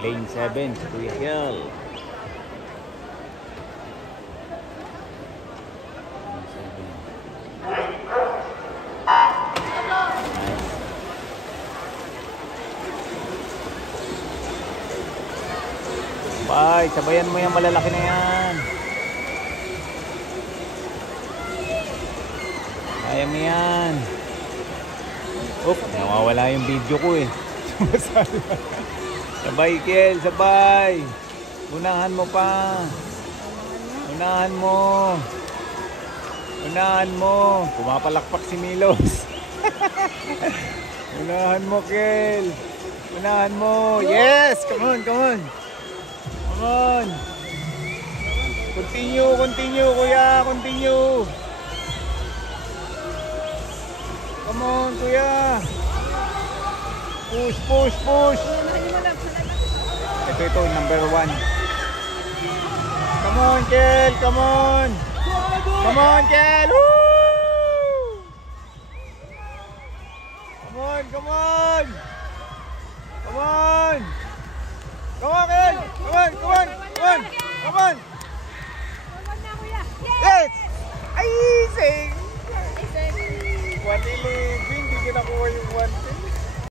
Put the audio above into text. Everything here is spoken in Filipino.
Lane 7 si Kuya Kel. Bye, sabayan mo yung malalaki na yan. Kaya mo yan. Oop, nawawala yung video ko eh. Sabay Kel, sabay. Unahan mo pa. Unahan mo. Unahan mo. Pumapalakpak si Milos. Unahan mo Kel. Unahan mo. Yes, come on, come on. Come on. Continue, continue kuya, continue. Come on kuya. Push, push, push. Ito, number 1. Come on, Kel, come on. Come on, Kel. Woo! Come on, come on.